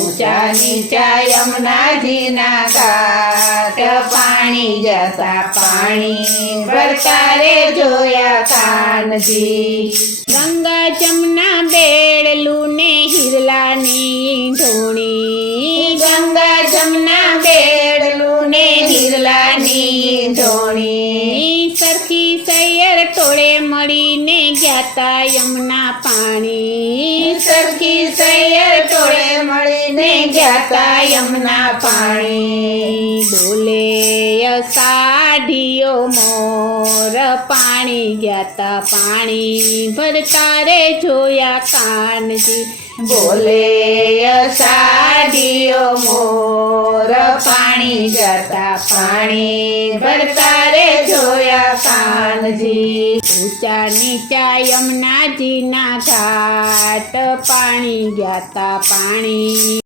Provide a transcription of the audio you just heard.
ઊંચા નીચા યમુનાજીના ઘાટ પાણી જતા પાણી ભરતા રે જોયા કાનજી ગંગા જમના બેડલું ને હિરલાની ધોણી ગંગા જમના બેડલું ને હિરલાની ધોણી સરખી સૈયર ટોળે મળીને ગ્યાતા યમુના પાણી સરખી સૈયર ટોળે મળીને ગ્યાતા યમુના પાણી બોલે અષાઢીયો મોર પાણી ગ્યાતા પાણી ભરતા રે જોયા કાનજી બોલે અષાઢીયો મોર પાણી જતા પાણી ભરતા રે જોયા કાનજી ઊંચા નીચા યમુનાજીના ઘાટ પાણી ગ્યાતા પાણી